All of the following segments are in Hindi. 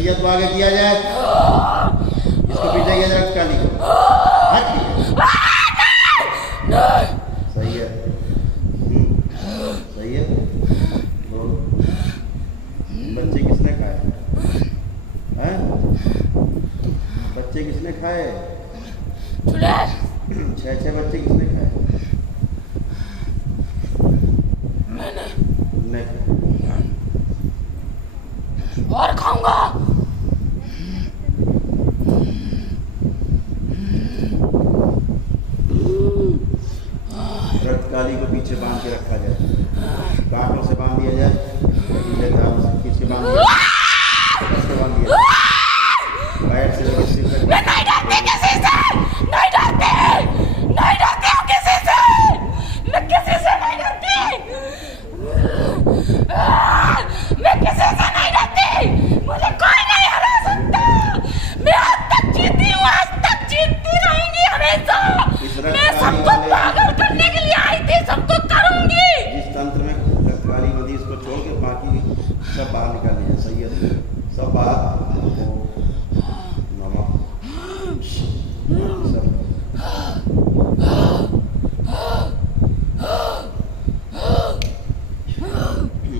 भैया तो आगे किया जाए, इसको पीछे जरा काली को। सही है, सही है। बच्चे किसने खाए हैं? बच्चे किसने खाए? 6 बच्चे किसने खाए? मैंने। और खाऊंगा। रक्तकाली को पीछे बांध के रखा जाए, कांटों से बांध दिया जाए, दांतों से खींच के बांध दिया जाए, पैर से लेकर सिर तक। मैं नहीं डरती किसी से, नहीं डरती हूँ किसी से, मैं किसी से नहीं डरती, मैं किसी से नहीं डरती, मुझे कोई नहीं हरा सकता। मैं आज तक जीती हूँ, आज तक जीतती रहूंगी हमेशा। मैं सबको पागल करने के लिए आई थी, सबको करूंगी। जिस तंत्र में रक्तकाली नदी, इसको छोड़ के बाकी सब बाहर निकाल लिया। सही है, सब बाहर। नमः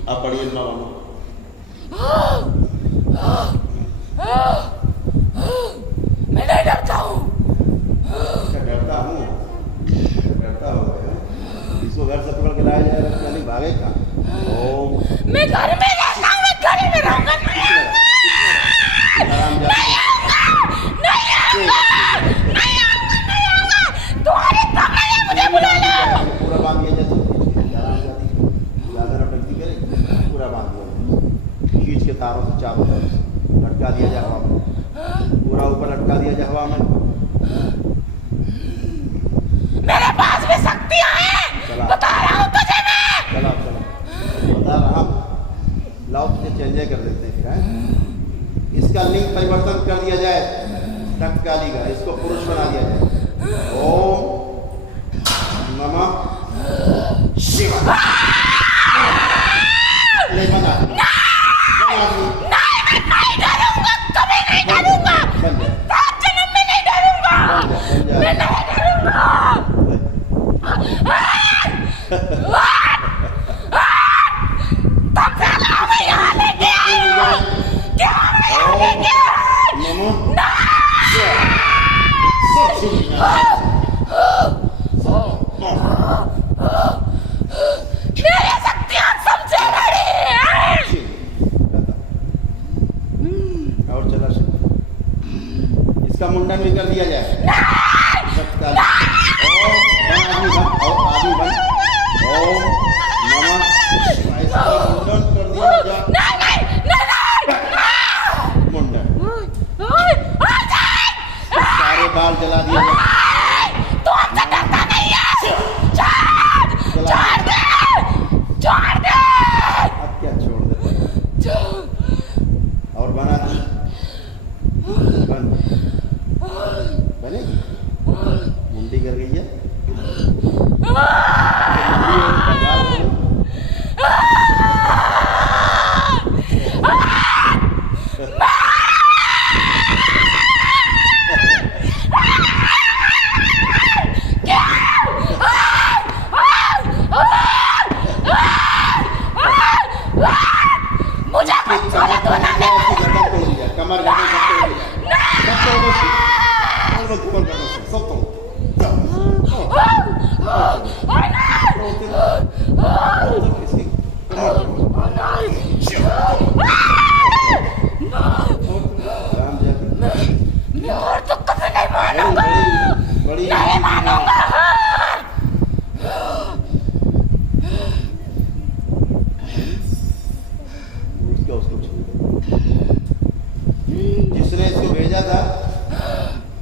अब पढ़िए नमः। मैं नहीं डरता हूँ। डरता हूँ, डरता हूँ। इसको घर से पकड़ के लाया जाए, रक्तकाली भागेगा। ओम। मैं घर में रहता हूँ, मैं घर में रहूंगा। तुम्हारे कमरे में मुझे बुला लो। पूरा बांध दिया जाए, ज्यादा नौटंकी करे, पूरा बांध दिया जाए, खींच के तारों से चारों तरफ लटका दिया जाए हवा में, पूरा ऊपर लटका दिया जाए हवा में। मेरे पास भी शक्तियां हैं, बता रहा हूँ तुझे मैं। चला बता रहा हूँ, लाओ तुझे चेंज कर देते हैं फिर हैं। इसका लिंग परिवर्तन कर दिया जाए, रक्तकाली का, इसको पुरुष बना दिया जाए। ओम नमः शिवाय। ले बना नहीं, मैं नहीं डरूंगा, कभी नहीं डरूंगा, 7 जन्म में नहीं डरूंगा, मैं नहीं डरूंगा। तब से लाओ यहाँ लेके आओ, क्या यहाँ लेके आओ? मेरे शक्तियाँ समझे नहीं। और चला, इसका मुंडन भी कर दिया जाए। आदि बन। ओम नमः शिवाय। मुंडन कर दिया जाए। मुंडन सारे बाल जला दिए जाए। तो हमसे डरता नहीं है। छोड़ दे। अब क्या छोड़ दे? और बना दी, बनेगी, मुंडी कर गई है। कमर और तो कभी नहीं मानूंगा, नहीं मानूंगा। जिसने इसको भेजा था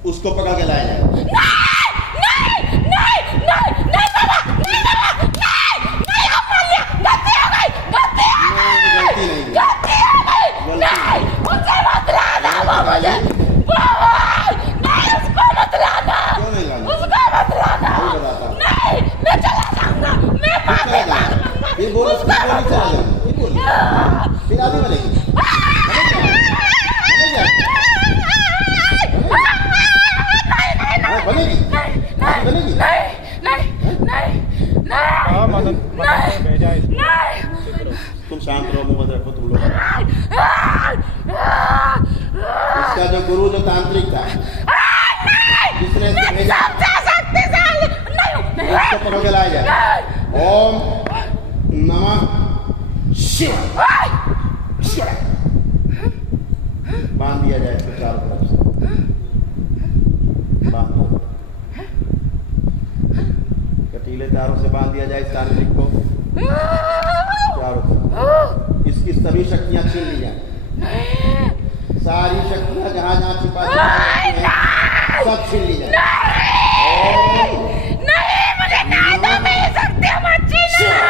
उसको पकड़ के लाया जाए। ये बोलो, फिर आगे बढ़ेगी। जो गुरु जो तांत्रिक था जिसने इसे भेजा, इसको पकड़ के लाया जाए। ओम नमः शिवाय। बांध दिया जाए इसको चारों तरफ से, बांध दो, कटीले तारों से बांध दिया जाए इस तांत्रिक को चारों तरफ। इसकी सभी शक्तियां छीन ली जाए, सारी शक्तियां जहां जहां छिपा सब छीन ली जाए। नहीं, मुझे नहीं तो मैं सकते मत छीनो।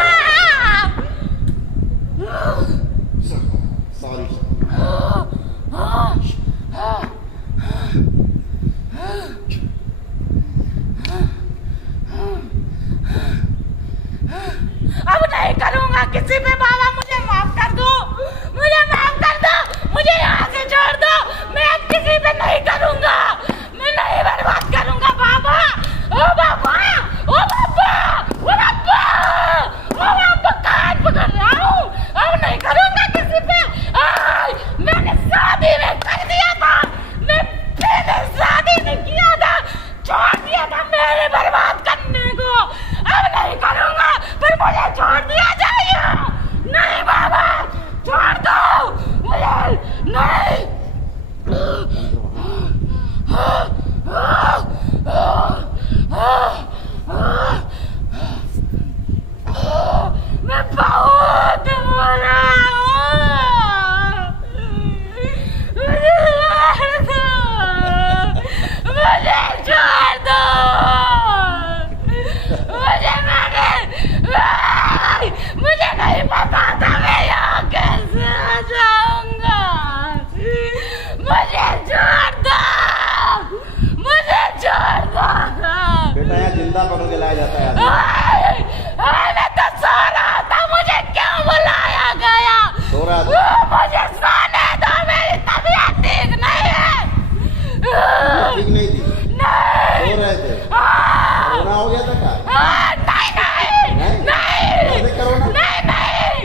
सॉरी। अब नहीं करूंगा किसी पे बाबा, मुझे माफ कर दो, मुझे माफ कर दो, मुझे यहाँ से छोड़ दो। मैं अब किसी पे नहीं करूंगा, मैं नहीं बर्बाद करूंगा बाबा। ओ बाबा, ओ बाबा, ओ बाबा, ओ बाबा, कान पकड़ रहा हूँ। अब नहीं करूंगा किसी पे। मैंने शादी में कर दिया था, मैंने शादी में किया था, छोड़ दिया था मेरे बर्बाद करने को। अब नहीं करूंगा, पर मुझे छोड़ दिया जाएगा। नहीं बाबा, छोड़ दो मुझे, नहीं। मैं बहुत बुरा हूँ, मुझे छोड़ दो, मुझे छोड़ दो, मुझे नहीं पता था मैं यहाँ कैसे आ जाऊंगा। मुझे छोड़ दो, मुझे छोड़ दो। बेटा यहाँ जिंदा पकड़ के लाया जाता है। मैं तो सो रहा था, मुझे क्यों बुलाया गया? सो रहा था? मुझे सोने दो, मेरी तबीयत ठीक नहीं है। ठीक नहीं थी? नहीं। सो रहे थे? कोरोना हो गया था क्या? नहीं, ऐसे करो ना। नहीं।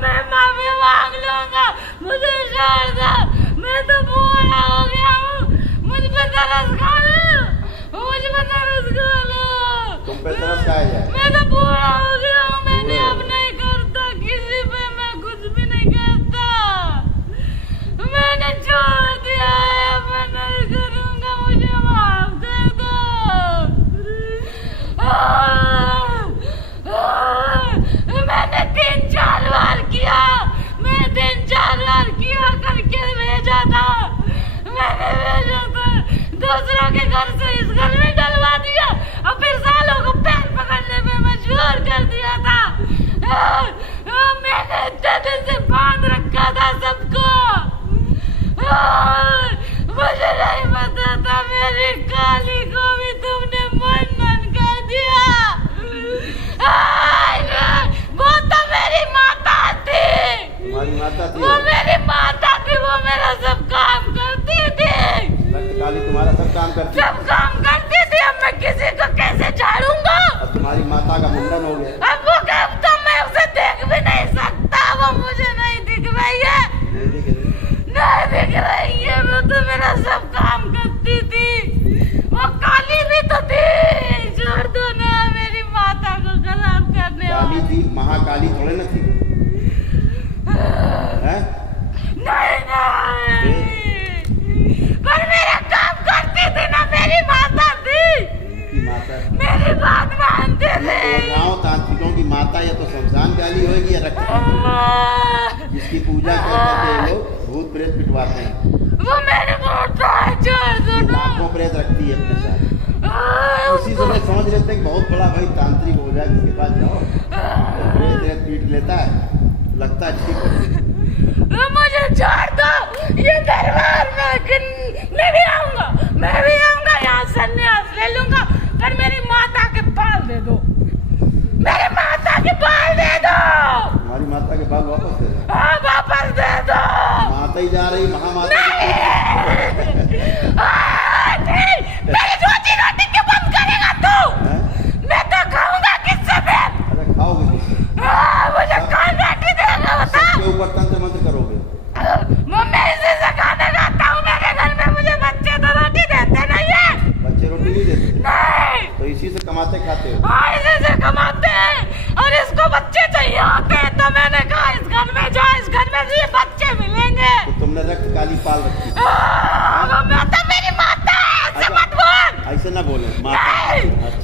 मैं माफी मांग लूंगा, मुझे छोड़ दो, मैं तो बूढ़ा हो गया हूँ, मुझ पे तरस खा लो, मुझ पे तरस खा लो। तुम पे तरस खाया जाए? मैं तो बूढ़ा हो गया हूँ, मैंने अब नहीं करता किसी पे, मैं कुछ भी नहीं करता, मैंने छोड़ दिया है, मैं नहीं करूँगा, मुझे माफ कर दो। मैंने 3-4 बार किया, मैं 3-4 बार किया करके भेजा था, मैंने भेजा था दूसरों के घर से इस घर में डलवा दिया, और फिर सालों को पैर पकड़ने में मजबूर कर दिया था। मैंने इतने दिन से बांध रखा था सबको, मुझे नहीं पता था मेरी काली को भी तुमने मन कर दिया। वो तो मेरी माता थी, तुम्हारी माता थी? वो मेरी माता थी, वो मेरा सब काम करती थी। रक्तकाली तुम्हारा सब काम करती? सब काम करती थी, अब मैं किसी को कैसे झाड़ूंगा? अब तुम्हारी माता का मुंडन हो गया। अब वो कब तो मैं उसे देख भी नहीं सकता, वो मुझे नहीं दिख रही है, नहीं दिख रही है, वो तो मेरा सब काम करती थी, वो काली भी तो थी। छोड़ दो ना मेरी माता को खराब करने काली थी, महाकाली थोड़े न थी? नहीं, पर मेरा काम करती थी ना, मेरी माता थी, मेरी बात मानते थे। तांत्रिकों की माता या तो शमशान काली होगी या रक्तकाली, जिसकी पूजा करके लोग भूत प्रेत पिटवाते हैं। वो मेरे माता है, छोड़ दो ना। लाखों प्रेत रखती है अपने साथ। इसी से मैं समझ लेते हैं कि बहुत बड़ा भाई तांत्रिक हो जाए, जिसके पास जाओ तो प्रेत पीट लेता है, लगता है ठीक है। मुझे छोड़ दो, ये दरबार में मैं भी आऊंगा, यहाँ संन्यास ले लूंगा, पर मेरी माता के बाल दे दो, मेरे माता के बाल दे दो। हमारी माता के बाल वापस दे दो। हाँ, वापस दे दो। माता ही जा रही महामाता मेरी रोजी रोटी क्यों बंद करेगा तू? मैं तो खाऊंगा किससे फिर? अरे खाओगे किससे? मुझे कौन रोटी देगा बता? सबके ऊपर तंत्र मंत्र करोगे? मैं इसी से खाना खाता हूँ। मेरे घर में मुझे बच्चे तो रोटी देते नहीं है। बच्चे रोटी नहीं देते? नहीं। तो इसी से कमाते खाते हो? हाँ, इसी से कमाते हैं और इसको बच्चे चाहिए होते हैं, तो मैंने कहा इस घर में जाओ, इस घर में ये बच्चे मिलेंगे। तो तुमने रक्त काली पाल रखी थी? माता मेरी माता है, ऐसे मत बोल। ऐसे ना बोले माता।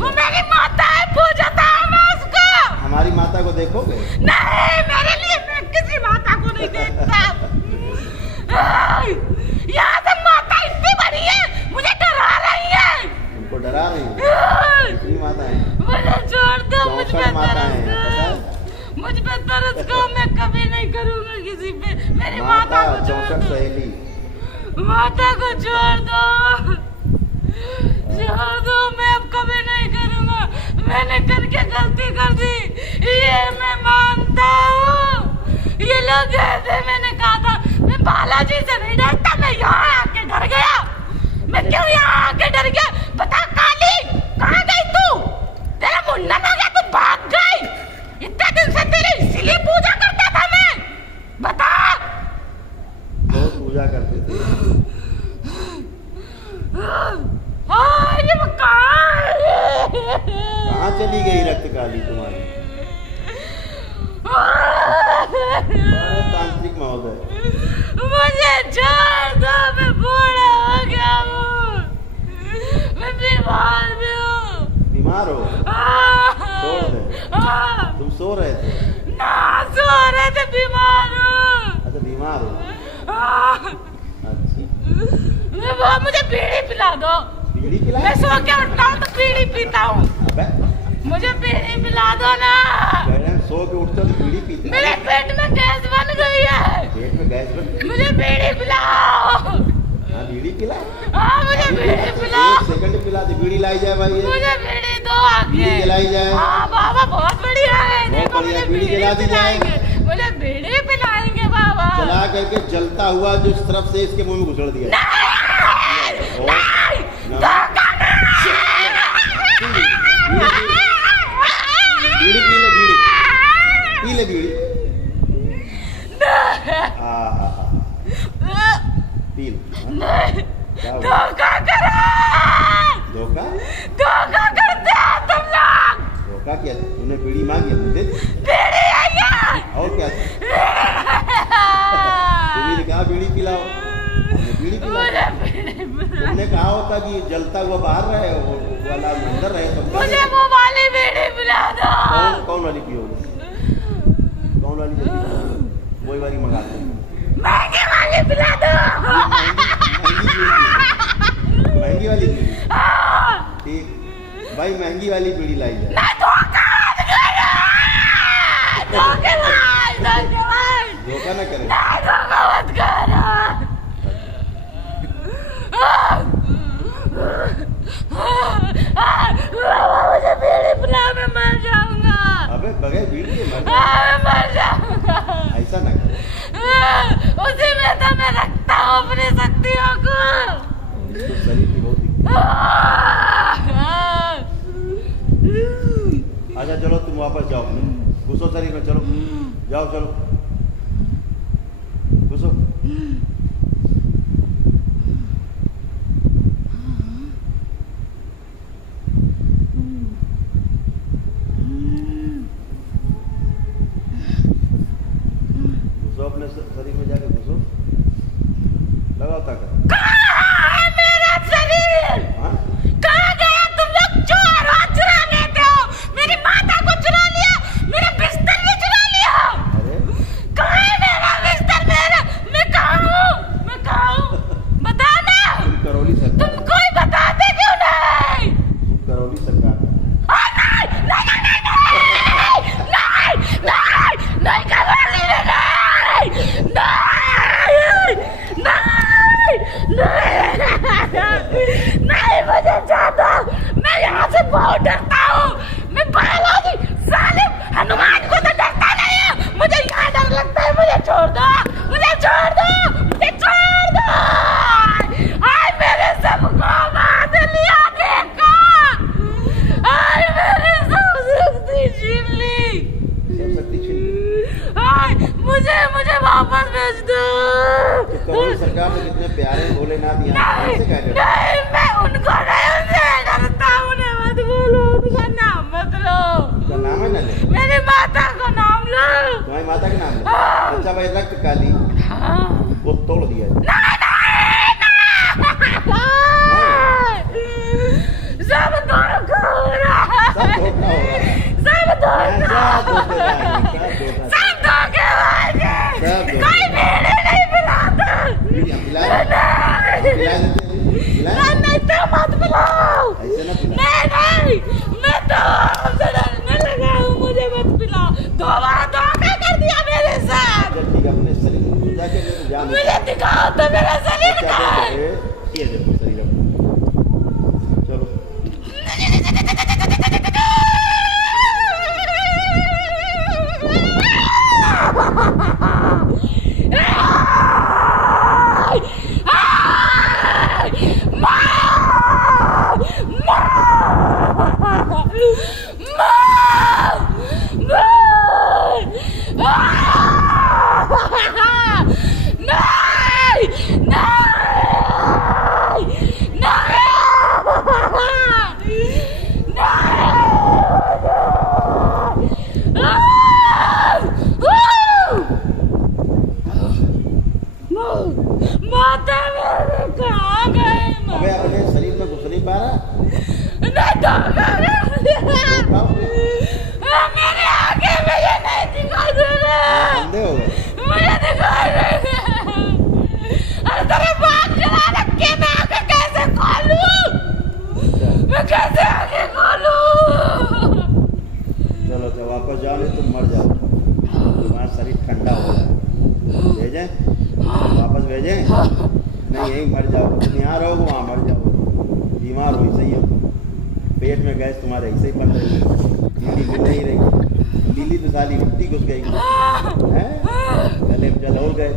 वो मेरी माता है, पूजता है मैं उसको। हमारी माता को देखोगे? नहीं, मेरे लिए मैं किसी माता को नहीं देखता। यहाँ से माता इतनी बड़ी है, मुझे डरा रही है। तुमको डरा रही है? कितनी माता है? मुझे छोड़ दो, मुझ पे माता है, तरस पता है? दो, मुझ पे तरस दो। मैं कभी नहीं करूँगा किसी पे। मेरी माता माता को छोड़ 64 दो, सहेली। माता को छोड़ दो, छोड़ दो। मैं अब कभी नहीं करूँगा। मैंने करके गलती कर दी, ये मैं मानता हूँ। ये लोग कहते, मैंने कहा था मैं बालाजी से नहीं डरता, मैं यहाँ आके डर गया। मैं क्यों यहाँ आके डर गया बता? काली कहाँ गई तू? तेरा मुंडन हो गया, तू भाग गई। इतने दिन से तेरी इसीलिए पूजा करता था मैं, बता। बहुत पूजा करते थे। ये वो कहाँ चली गई रक्त काली तुम्हारी? अरे तांत्रिक महोदय, मुझे छोड़ दो, मैं बूढ़ा हो गया हूँ, मैं बीमार भी हूँ। बीमार हो? छोड़ दे। तुम सो रहे थे? ना सो रहे थे, बीमार हूँ। अच्छा बीमार हो? अच्छा मुझे बीड़ी पिला दो। बीड़ी पिला? मैं सो के उठता हूँ तो बीड़ी पीता हूँ। अबे मुझे बीड़ी पिला दो ना। सो के उठते हो तो बीड़ी पीते? मेरे पेट में गैस बन गई है। पेट में गैस बन गई? मुझे बीड़ी पिलाओ। हाँ बीड़ी पिला? हाँ मुझे बीड़ी पिलाओ। एक सेकंड पिला दे, बीड़ी लाई जाए भाई। मुझे बीड़ी दो आगे। बीड़ी जलाई जाए? हाँ बाबा बहुत बढ़िया है। बहुत देखो बढ़िया, मुझे बीड़ी जला दी जाए। मुझे बीड़ी पिलाएंगे बाबा। जला करके जलता हुआ जो इस तरफ से इसके मुंह में घुसड़ दिया। नहीं, धोखा नहीं। बीड़ी पी ले, बीड़ी पी ले, बीड़ी पी ले। क्या हुआ? धोखा करो। धोखा? धोखा करते हो तुम लोग। धोखा क्या? तूने बीड़ी मांगी है मुझे? बीड़ी है क्या? और क्या? तुमने कहा बीड़ी पिलाओ, बीड़ी पिलाओ। तुमने कहा होता कि जलता हुआ बाहर रहे, वो वाला अंदर रहे। मुझे वो वाली बीड़ी पिला दो। कौन वाली पियोगे? कौन वाली पियोगे? वही वाली मंगा दो। महंगी वाली पिला दो। महंगी वाली बीड़ी? ठीक भाई, महंगी वाली बीड़ी लाई जाए। धोखा मत करो। धोखा न करे। धोखा मत करो। मुझे बीड़ी पिला, मैं मर जाऊंगा। अबे बगैर बीड़ी के मर मैं मर जाऊंगा। ऐसा ना करो। उसी में तो मैं रखता हूँ अपनी शक्तियों को। इसको शरीर की बहुत दिक्कत। अच्छा चलो तुम वापस जाओ, घुसो शरीर में, चलो जाओ, चलो घुसो। अपने शरीर में जाके घुसो, लगाओ ताकत। कहाँ है मेरा शरीर? कहाँ गया? तुम लोग चोर हो, चुरा लेते हो। मेरी माता को चुरा लिया, मेरा बिस्तर भी चुरा लिया। अरे कहाँ है मेरा बिस्तर? मेरा मैं कहाँ हूँ? मैं कहाँ हूँ? बता ना। तुम करौली सरकार। तुम कोई बताते क्यों नहीं? तुम करौली सरकार। नहीं करौली में नहीं, मुझे जाता। मैं यहाँ से बहुत डरता हूँ। मैं बालाजी सालिम हनुमान को तो डरता नहीं हूँ। मुझे यहाँ डर लगता है। मुझे छोड़ दो, मुझे छोड़ दो, मुझे दो। करोड़ सरकार तो कितने प्यारे भोलेनाथ यहाँ नहीं, कैसे कह रहे नहीं, मैं उनको नहीं उनसे डरता हूँ, उन्हें मत बोलो, उनका नाम मत लो। उनका नाम है ना ले, मेरी माता का नाम लो। तुम्हारी माता के नाम ले। अच्छा भाई रक्त काली वो तोड़ दिया जाए। सब धोखा हो रहा है, सब धोखा हो रहा है। सब धोखा, सब धोखेबाज है, सब सब धोखेबाज। धोखा, कोई मेरे नहीं पिलाता। नहीं तो मत पिलाओ। नहीं, मैं तो आपसे डरने लगा हूँ, मुझे मत पिलाओ। दोबारा धोखा कर दिया मेरे साथ। मुझे दिखाओ तो मेरा शरीर का है। चलो माता मेरे कहाँ गए? अबे अपने शरीर में घुस नहीं पा रहा। मेरे आगे मुझे नहीं दिखाई दे रहा। अंधे हो गए। मुझे दिखाई नहीं दे रहा। अरे तेरे बाप जला रखे, मैं आगे कैसे खोलूं? मैं कैसे आगे खोलूं? चलो तो वापस जाओ, नहीं तुम मर जाओ, तुम्हारा शरीर ठंडा हो जाए। भेजें वापस भेजें? नहीं यहीं मर जाओ, तुम यहाँ रहोगे वहाँ मर जाओ, बीमार हो सही हो। पेट में गैस तुम्हारे ऐसे ही बन रही है, लीली मिल नहीं रही, लीली तो साली मिट्टी घुस गई है, गले में जल हो गए हैं?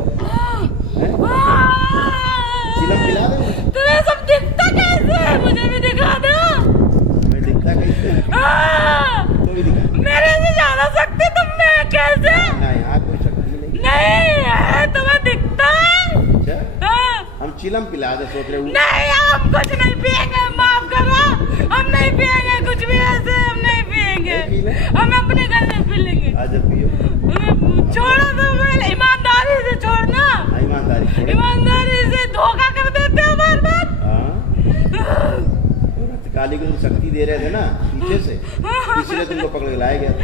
चिलम पिला दे। तुम्हें सब दिखता कैसे है? मुझे भी दिखा दो। मैं दिखता कैसे है? तो भी दिखा। मेरे से ज्यादा शक्ति तुम में है कैसे? नहीं यहाँ कोई शक्ति नहीं। नहीं है, तुम्हें दिखता है? अच्छा हम चिलम पिला दे सोच रहे। नहीं, हम कुछ नहीं पिएंगे, माफ करो, हम नहीं पिएंगे कुछ भी, ऐसे हम नहीं पिएंगे, हम अपने घर में पी लेंगे। आज पियो, छोड़ो तो, मैं ईमानदारी से छोड़ना। ईमानदारी ईमानदारी से धोखा कर देते हो बार बार। काली को तुम शक्ति दे रहे थे ना पीछे से, इसलिए तुमको पकड़ के लाया गया था।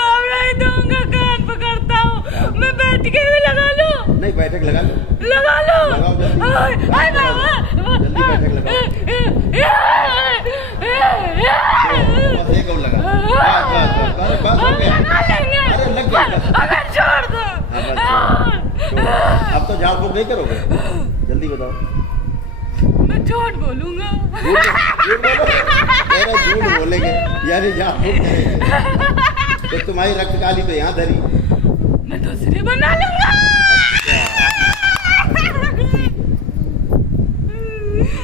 अब नहीं दूंगा, कान पकड़ता हूँ मैं, बैठ के भी लगा लूं। नहीं बैठक लगा लो, लगा लो, लगाओ जल्दी, जल्दी बैठक लगाओ। बस एक और लगा, बस हो गया। अरे लग गया बस। अगर छोड़ दो। अब तो झाड़ फूक नहीं करोगे, जल्दी बताओ। मैं झूठ बोलूंगा। झूठ बोलेंगे यानी झाड़ फूक करेंगे तो तुम्हारी रक्त काली तो यहाँ धरी, मैं दूसरी बना लूंगा।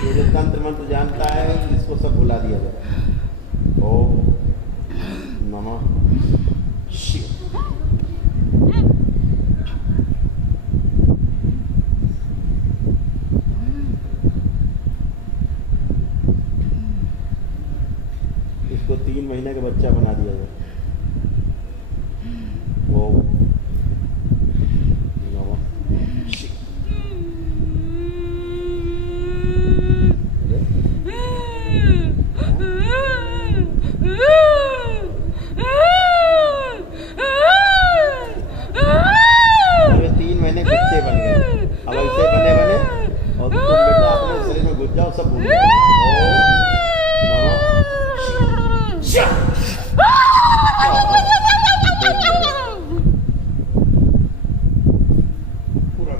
ये जो तंत्र मंत्र जानता है इसको सब भुला दिया जाए। ओम नमः शिवाय। इसको 3 महीने का बच्चा बना दिया जाए। ओम नमः शिवाय। अरे 3 महीने बच्चे बन गए, अब ऐसे बने बने और तुम बेटा अपने शरीर में घुस जाओ, सब भूल जाओ। ओम नमः शिवाय। पूरा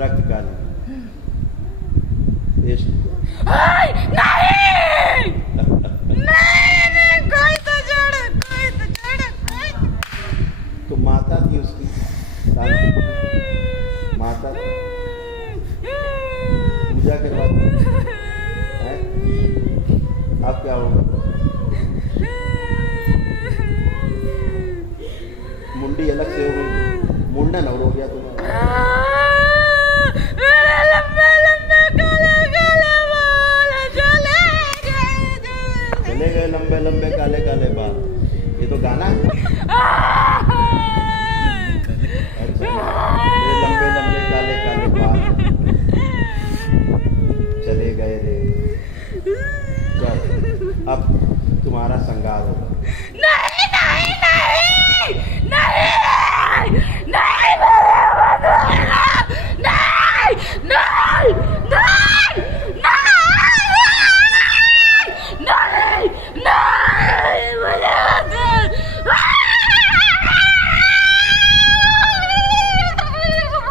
रक्त काली पेश नहीं, नहीं, कोई तो जोड़। तो माता थी उसकी, माता थी। पूजा करवाते हैं। अब क्या होगा? मुंडी अलग से हो गई, मुंडन और हो गया तुम्हारा। मेरे लंबे लंबे काले काले बाल चले गए लंबे लंबे काले काले बाल। ये तो गाना है। अच्छा, ये लंबे लंबे काले काले बाल चले गए रे। चल अब तुम्हारा श्रृंगार होगा। नहीं नहीं नहीं नहीं नहीं नहीं नहीं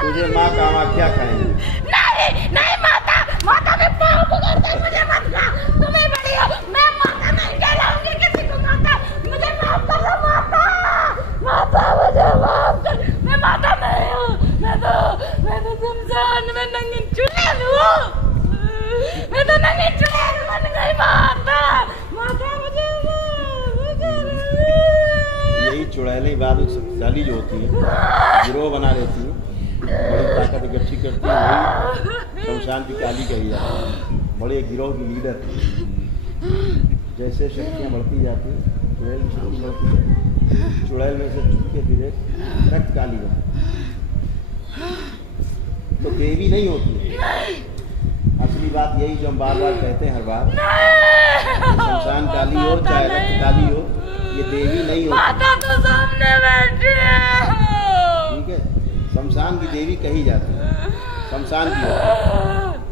तुझे माँ कामाख्या कहेंगे। नहीं नहीं माता माता मैं पाँव पकड़ता हूँ, मुझे मत खा, तुम्हें बड़ी हो, मैं माता नहीं कहलाऊंगी किसी को माता, मुझे माफ कर दो माता, माता मुझे माफ कर, मैं माता नहीं हूँ, मैं तो शमशान में नंगी चुड़ैल हूँ, मैं तो नंगी चुड़ैल बन गई माता, माता मुझे माफ कर। यही चुड़ैलें बाद में शक्तिशाली जो होती है, गिरोह बना लेती है, बड़ी ताकत इकट्ठी करती है, वही शमशान की काली कही जाती है, बड़े गिरोह की लीडर। जैसे शक्तियाँ बढ़ती जाती हैं, चुड़ैल की शक्ति बढ़ती जाती है, चुड़ैल में से चुपके फिर एक रक्त काली बनती है। तो देवी नहीं होती है। असली बात यही जो हम बार बार कहते हैं हर बार, शमशान काली हो चाहे रक्त काली हो, ये देवी नहीं होती। माता तो सामने बैठी है। ठीक है, शमशान की देवी कही जाती है, शमशान की होती है।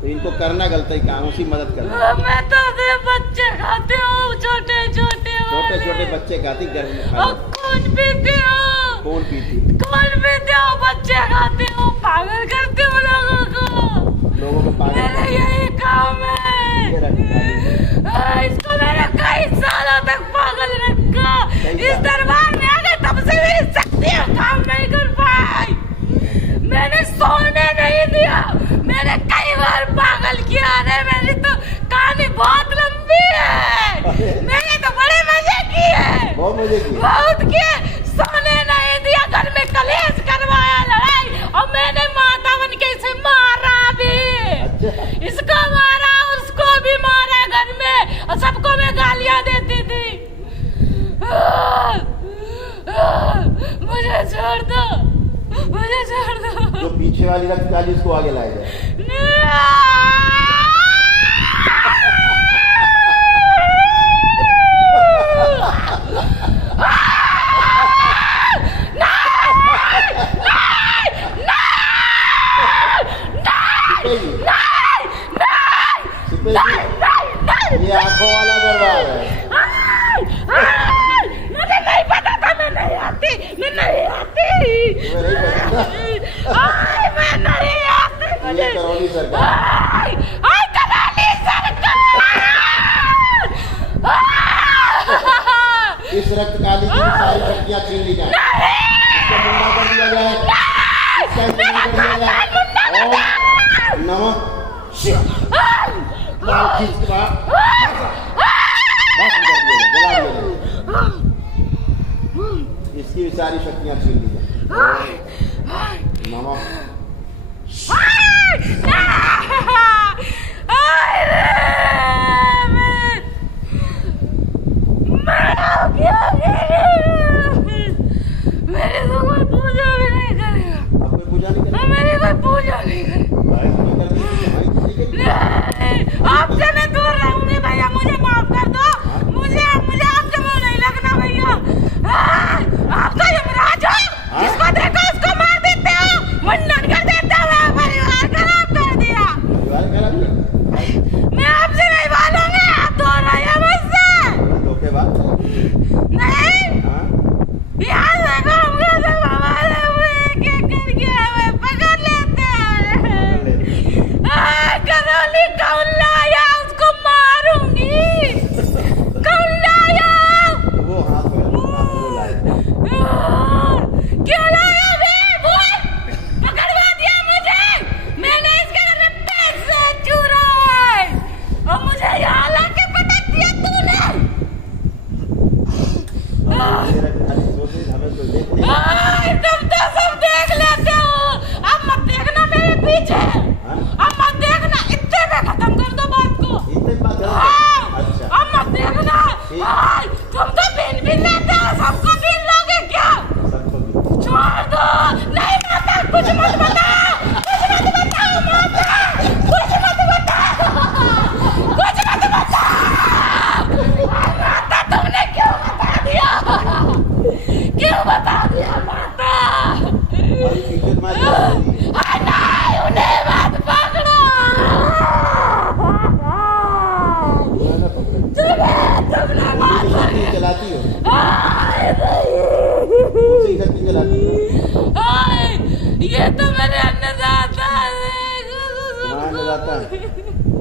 तो इनको करना गलत ही काम, उसी मदद करना। मैं तो सिर्फ बच्चे खाते हूँ, छोटे छोटे छोटे छोटे बच्चे खाती, गर्म में खा लेते। कौन पीते हो? कौन पीती? कौन पीते हो? बच्चे खाते हो, पागल करते हो लोगों को, लोगों को पागल मेरा यही काम है। ये रख इसको मैंने कई सालों तक पागल रखा, इस दरबार में आ गए तब से मेरी शक्तियाँ काम नहीं कर पाई, मैंने सोने नहीं दिया, मैंने कई बार पागल किया। अरे मेरी तो कहानी बहुत लंबी है, मैंने तो बड़े मजे किए, बहुत मजे किए, बहुत किए, सोने नहीं दिया, घर में कलेश करवाया, लड़ाई, और मैंने माता बन के इसे मारा भी। अच्छा। इसको मारा, उसको भी मारा घर में, और सबको मैं गालियां देती थी। मुझे छोड़ दो, मुझे छोड़ दो। जो पीछे वाली रक्त काली उसको आगे लाया जाए। ये आंखों वाला दरबार है। मुझे नहीं पता था, मैं नहीं आती, मैं नहीं आती, मैं नहीं आती, ये करौली सरकार, करौली सरकार। इस रक्त काली की सारी शक्तियाँ छीन ली जाए, इसका मुंडा कर दिया जाए, इसका इस्तेमाल कर दिया जाए, और नमः शिवाय लाल खींच के बाद बस कर दिया जाए, जला दिया जाए, इसकी भी सारी शक्तियाँ छीन ली जाए। नमः मेरी तो कोई पूजा भी नहीं करेगा, अब कोई पूजा नहीं करेगा, मेरी कोई पूजा नहीं करेगा, आपसे मैं दूर रहूंगी भैया, मुझे माफ कर दो, मुझे आपसे मुंह नहीं लगना भैया। आप तो यमराज हो, जिसको देखो उसको मार देते हो, मुंडन कर देते हो, परिवार खराब कर दिया।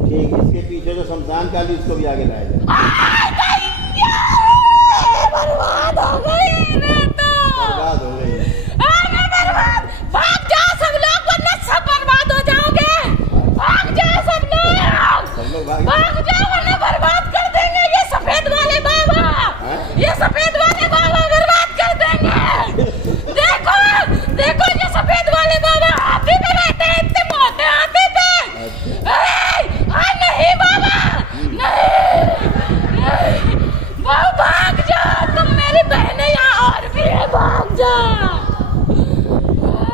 ठीक, इसके पीछे जो शमशान काली उसको भी आगे लाया जाए। बर्बाद हो गई मैं तो। बर्बाद हो गई। मैं बर्बाद। भाग जाओ सब लोग वरना सब बर्बाद हो जाओगे। भाग जाओ सब लोग भाग जाओ वरना बर्बाद कर देंगे ये सफेद वाले बाबा। ये सफेद वाले बाबा बर्बाद कर देंगे। देखो देखो ये सफेद वाले बाबा हाथी पे रहते हैं, इतने मोटे हाथी पे। नहीं बाबा नहीं वो भाग जाओ, तुम मेरी बहनें यहाँ और भी है, भाग जाओ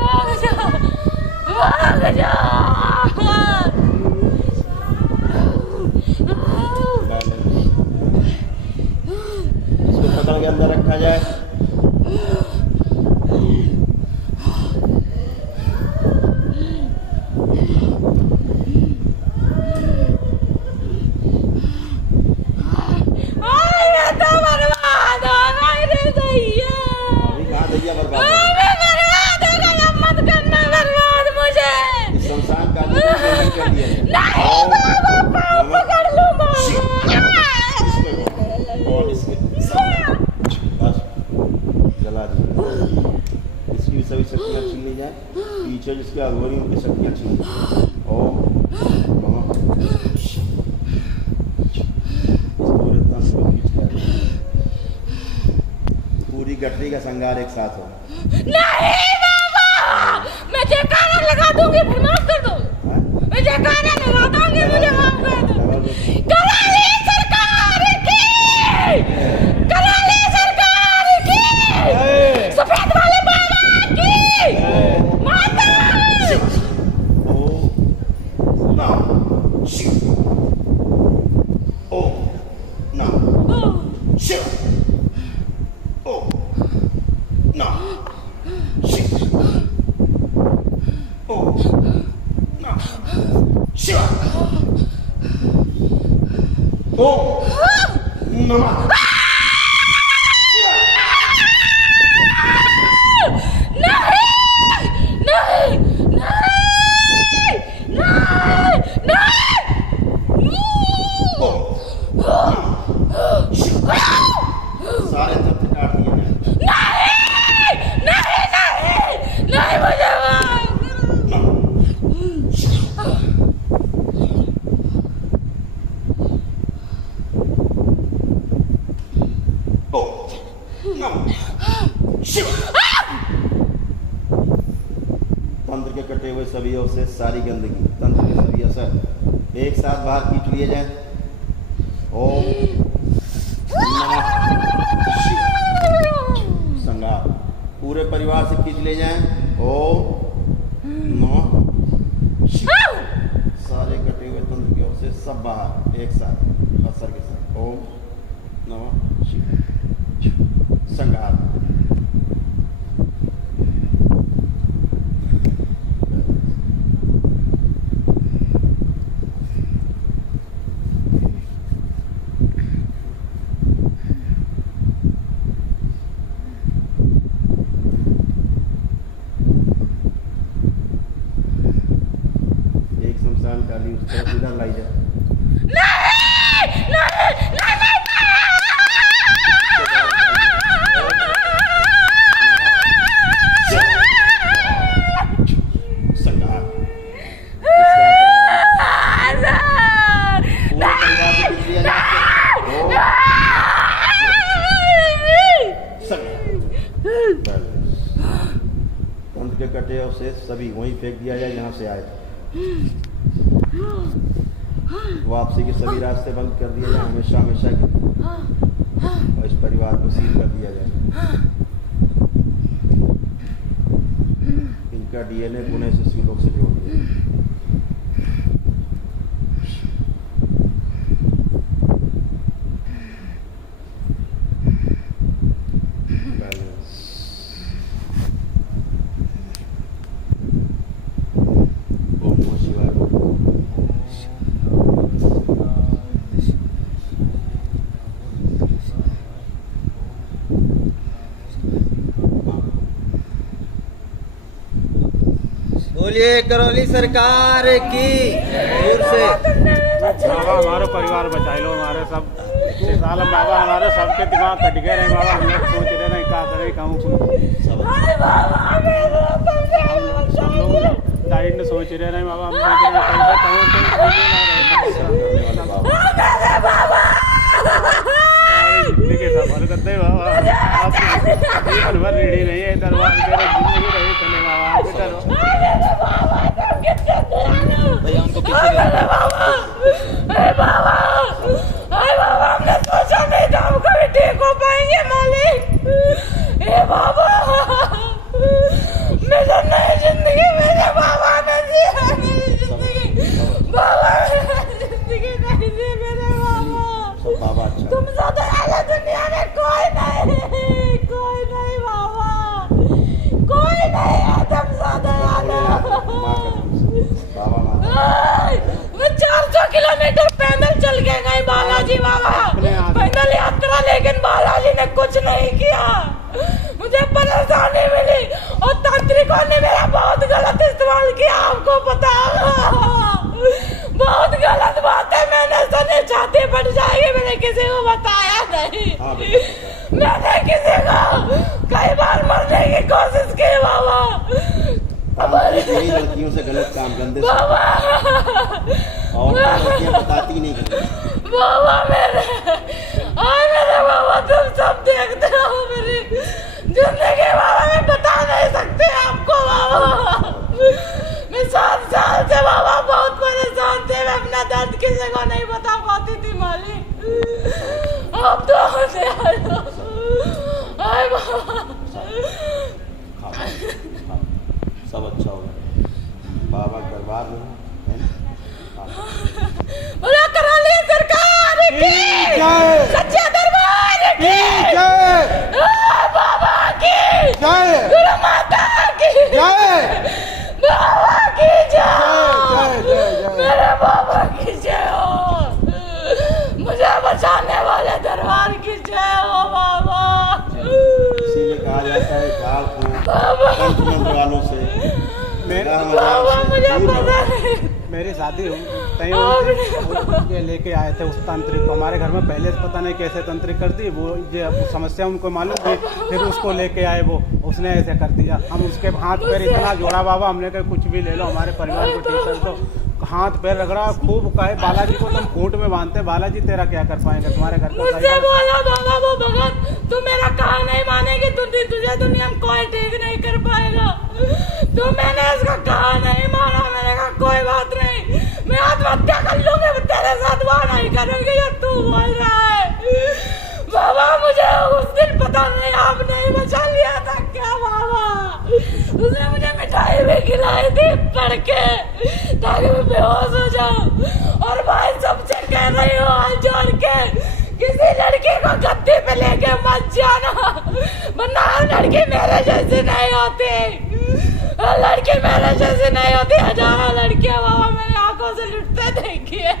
भाग जाओ भाग जाओ। इसको पकड़ के अंदर रखा जाए। इसकी भी सभी शक्तियाँ छीन ली जाए। पीछे जिसके अघोरी उनकी शक्तियाँ छीन ली जाए। ओम नमः पूरे तंत्र को खींच कर पूरी गठरी का संगार एक साथ हो। नहीं बाबा, मैं जयकारा लगा दूंगी फिर माफ कर दो। मैं जयकारा लगा दूंगी, मुझे माफ कर दो। कराली सरकार की, कराली सरकार की, सफेद वाले बाबा की माता। ओम नमः शिव, ओम नमः शिव, ओम नमः शिव, ओम नमः शिव, ओम नमः सारे तत्व काट दिए जाए। नहीं मुझे माफ तंत्र के कटे हुए सभी से सारी गंदगी, तंत्र के सभी असर एक साथ बाहर खींच लिए जाए। ओम नमः शिवाय। संगार पूरे परिवार से खींच ले जाएं। ओम नमः शिवाय। सारे कटे हुए तंत्र के ओर से सब बाहर एक साथ असर के साथ। ओम नमः शिवाय। संगार काली उस तरफ इधर लाई जाए। तंत्र के कटे और से सभी वहीं फेंक दिया जाए जहाँ से आए थे। वापसी के सभी रास्ते बंद कर दिए जाए हमेशा हमेशा के लिए, और इस परिवार को सील कर दिया जाए। इनका डीएनए पुणे से शिवलोक से जोड़ दिया। बोलिए करौली सरकार की। दूर से सब 6 साल बाबा हमारे सबके दिमाग कट गए रहे बाबा। हम लोग सोच रहे हैं क्या करें कहूँ सब लोग साइड में सोच रहे हैं बाबा। हम सोच रहे हैं जिंदगी सफल करते बाबा। आप जीवन भर रेडी नहीं है दरबार के जिंदगी रही चले बाबा। भैया उनको पीछे बाबा हमने सोचा नहीं था हम कभी ठीक हो पाएंगे मालिक। ए बाबा मेरा नई जिंदगी मेरे बाबा ने दी है। मेरी जिंदगी बाबा जिंदगी नहीं दी मेरे बाबा। बाबा अच्छा तुम ज्यादा आला दुनिया में कोई नहीं बाबा, कोई नहीं है तुम ज्यादा आला। बाबा मैं 400 किलोमीटर पैदल चल के गई बालाजी बाबा, पैदल यात्रा, लेकिन बालाजी ने कुछ नहीं किया। मुझे परेशानी मिली और तांत्रिकों ने मेरा बहुत गलत इस्तेमाल किया। आपको पता होगा बहुत गलत बात है। मैंने सुनी छाती फट जाएगी, मैंने किसी को बताया नहीं। मैंने किसी को कई बार मरने की कोशिश की बाबा। यही लड़कियों से गलत काम गंदे बाबा और लड़कियां बताती नहीं बाबा। मेरे बाबा तुम सब देखते हो मेरी जिंदगी बाबा, मैं बता नहीं सकती आपको बाबा। मैं 7 साल से बाबा बहुत परेशान थे। मैं अपना दर्द किसी को नहीं बता पाती थी मालिक। अब तो आए बाबा सब अच्छा होगा। बाबा दरबार में बोला करा ली सरकार की सच्चा दरबार की बाबा की जय, गुरु माता की जय, बाबा की जय, मेरे बाबा की जय हो। मुझे बचाने वाले दरबार की जय हो बाबा। इसीलिए कहा जाता है गाँव को मंत्र वालों से मेरी शादी ये लेके आए थे उस तांत्रिक को हमारे घर में। पहले से पता नहीं कैसे तांत्रिक कर दी वो, ये समस्या उनको मालूम थी, फिर उसको लेके आए वो, उसने ऐसे कर दिया। हम उसके हाथ पैर इतना जोड़ा बाबा, हमने कहा कुछ भी ले लो हमारे परिवार को ठीक कर दो। हाथ पैर रगड़ा खूब कहे बालाजी को तुम खूंट में बांधते, बालाजी तेरा क्या कर पाएंगे, तुम्हारे घर का मुझसे बोला बाबा वो भगत तू मेरा कहा नहीं मानेगी, तुझे दुनिया में कोई ठीक नहीं कर पाएगा। तो मैंने इसका कहा नहीं माना। मैंने कहा कोई बात नहीं, मैं आत्महत्या कर लूंगी, तेरे साथ वाह नहीं करूंगी जो तू बोल रहा है। बाबा मुझे उस दिन पता नहीं आपने ही बचा लिया था क्या बाबा। उसने मुझे मिठाई भी खिलाई थी पढ़ के ताकि मैं बेहोश हो जाऊं। और भाई सबसे कह रही हूँ हाथ जोड़ के किसी लड़की को गद्दी पे लेके मत जाना, वरना लड़की मेरे जैसी नहीं होती। लड़की मेरे जैसी नहीं होती। हजारों लड़कियां बाबा मेरी आंखों से लुटते देखिए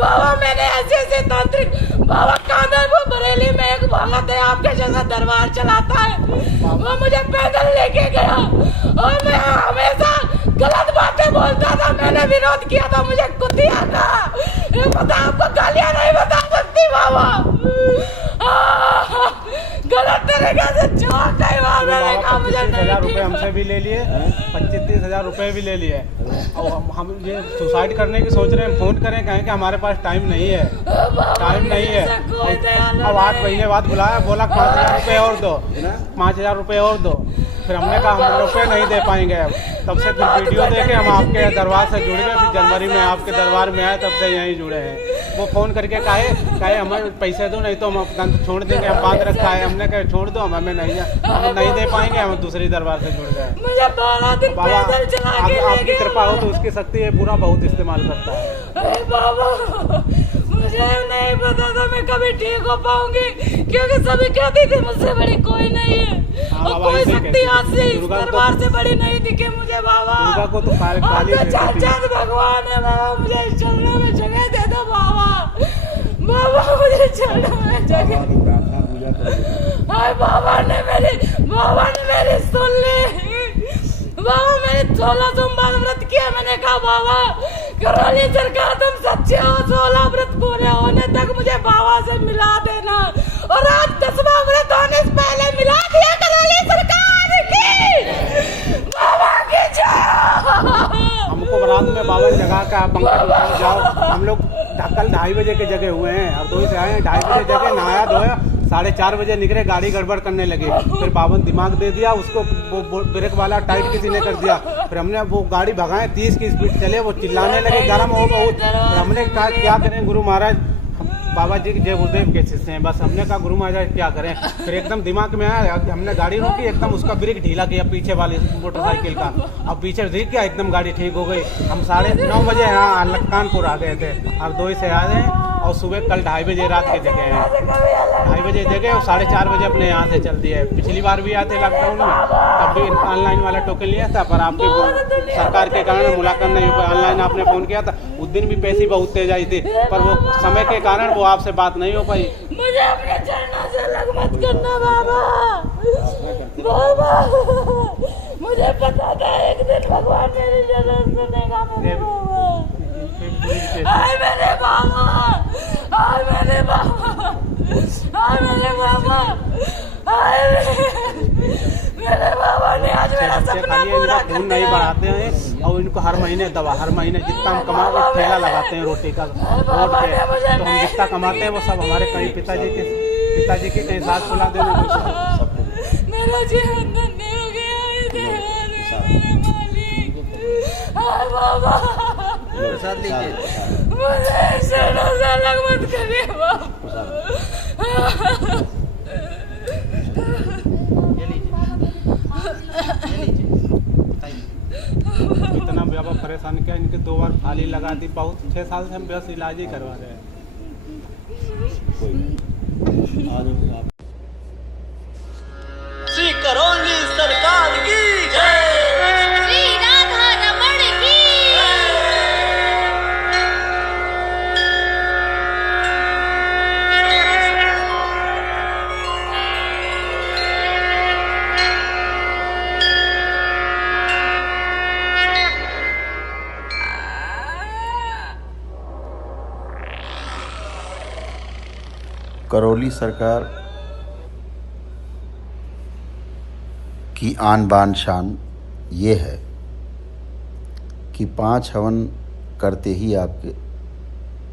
बाबा। मैंने ऐसे तांत्रिक बाबा कानपुर बरेली में एक भगत है आपके जैसा दरबार चलाता है, वो मुझे पैदल लेके गया और मैं हमेशा गलत बातें बोलता था। मैंने विरोध किया था, मुझे कुतिया था। ये पता आपको गालियां नहीं बता सकती बाबा। गलत तरीके से चोट नहीं मारा। मुझे 25,000 रुपए हमसे भी ले लिए, 25-30,000 रुपए भी ले लिए। और हम ये सुसाइड करने की सोच रहे हैं। फोन करें कहें कि हमारे पास टाइम नहीं है, टाइम नहीं है। अब 8 महीने बाद बुलाया, बोला 5,000 रुपये और दो, 5,000 रुपये और दो। फिर हमने कहा हम रुपये नहीं दे पाएंगे। अब तब से फिर वीडियो देखे हम आपके दरबार से जुड़ गए। फिर जनवरी में आपके दरबार में आए, तब से यहीं जुड़े हैं। वो फ़ोन करके कहे हमें पैसे दो नहीं तो हम अपना छोड़ देंगे, हम बांध रखा है। हमने कहा छोड़ दो, हमें नहीं दे पाएंगे, हम दूसरी दरबार से जुड़ गए। बाबा आपकी कृपा हो तो उसकी शक्ति ये पूरा बहुत इस्तेमाल करता है। अरे बाबा मुझे नहीं पता था मैं कभी ठीक हो पाऊंगी, क्योंकि सभी कहती थी मुझसे बड़ी कोई नहीं है और कोई शक्ति आज से इस दरबार से बड़ी नहीं दिखे मुझे बाबा। को तो चाचा भगवान है बाबा, मुझे इस चरणों में जगह दे दो बाबा। बाबा मुझे चरणों में जगह। हाय बाबा ने मेरी सुन ली। बाबा मैंने 16 सोमवार व्रत किया। मैंने कहा बाबा करौली सरकार तुम सच्चे हो, 16 व्रत पूरे होने में तक मुझे बाबा से मिला देना और आज 10वां व्रत होने से पहले मिला दिया करौली सरकार की। बाबा की जय। हमको रात में बाबा ने जगा के आप पंकज जाओ, हम लोग कल 2:30 बजे के जगह हुए हैं, अब 2 से आए हैं, 2:30 बजे जगह, नहाया धोया, 4:30 बजे निकले, गाड़ी गड़बड़ करने लगे, फिर बाबा ने दिमाग दे दिया उसको, वो ब्रेक वाला टाइट किसी ने कर दिया, फिर हमने वो गाड़ी भगाए, 30 की स्पीड चले, वो चिल्लाने लगे, गर्म हो बहुत, फिर हमने कहा क्या करें गुरु महाराज, बाबा जी जय गुरुदेव के शिष्य हैं, बस हमने कहा गुरु महाराज क्या करें, फिर एकदम दिमाग में आया, हमने गाड़ी रोकी, एकदम उसका ब्रेक ढीला किया पीछे वाली मोटरसाइकिल का, अब पीछे देख गया, एकदम गाड़ी ठीक हो गई। हम 9:30 बजे यहाँ लखनपुर आ गए थे, अब 2 से आ गए और सुबह कल 2:30 बजे रात के जगह हैं, 2:30 बजे जगह और 4:30 बजे अपने यहाँ से चल दिए। पिछली बार भी आए थे लॉकडाउन में, तब भी ऑनलाइन वाला टोकन लिया था, पर आपके सरकार के कारण मुलाकात नहीं हो पाई, ऑनलाइन आपने फ़ोन किया था, उस दिन भी पैसे बहुत तेज आई थी, पर वो समय के कारण वो आपसे बात नहीं हो पाई। मुझे अपने चरणों से अलग मत करना बाबा, बाबा मुझे पता था एक दिन भगवान मेरी जरूरत सुनेगा मेरे बाबा। आए मेरे बाबा, आए मेरे बाबा, आए मेरे बाबा, आए मेरे बाबा ने आज मेरा सपना पूरा कर दिया। खून नहीं बढ़ाते हैं और इनको हर महीने दवा, हर महीने जितना हम कमाओ ठेला लगाते हैं रोटी का रोड पे, तो हम जितना कमाते हैं वो सब हमारे कहीं पिताजी के कहीं साथ सुला देने मेरा जीवन धन्य हो गया मेरे मालिक। हाय बाबा प्रसाद लीजिए, मुझे शरणों से अलग मत करिए बाबा। इतना बाबा परेशान किया, इनके 2 बार फाली लगा दी, बहुत 6 साल से हम बस इलाज ही करवा रहे हैं। श्री करौली सरकार की जय, श्री राधा रमण की करौली सरकार की आन बान शान ये है कि 5 हवन करते ही आपके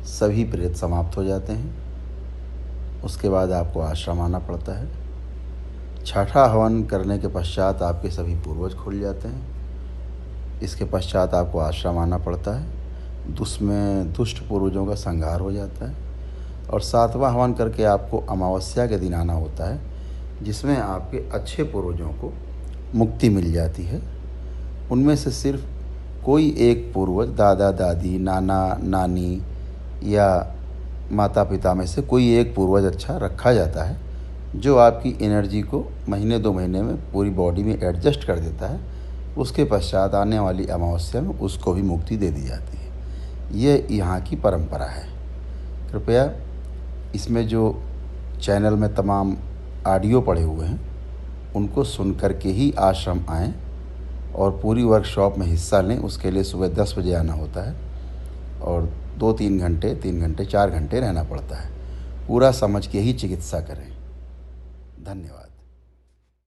सभी प्रेत समाप्त हो जाते हैं, उसके बाद आपको आश्रम आना पड़ता है। 6ठा हवन करने के पश्चात आपके सभी पूर्वज खुल जाते हैं, इसके पश्चात आपको आश्रम आना पड़ता है, उसमें दुष्ट पूर्वजों का संहार हो जाता है, और 7वां हवन करके आपको अमावस्या के दिन आना होता है, जिसमें आपके अच्छे पूर्वजों को मुक्ति मिल जाती है। उनमें से सिर्फ कोई एक पूर्वज, दादा दादी, नाना नानी या माता पिता में से कोई एक पूर्वज अच्छा रखा जाता है, जो आपकी एनर्जी को महीने 2 महीने में पूरी बॉडी में एडजस्ट कर देता है। उसके पश्चात आने वाली अमावस्या में उसको भी मुक्ति दे दी जाती है। ये यहाँ की परंपरा है। कृपया इसमें जो चैनल में तमाम ऑडियो पड़े हुए हैं उनको सुन कर के ही आश्रम आएँ और पूरी वर्कशॉप में हिस्सा लें। उसके लिए सुबह 10 बजे आना होता है और 2-3 घंटे, 3 घंटे, 4 घंटे रहना पड़ता है। पूरा समझ के ही चिकित्सा करें। धन्यवाद।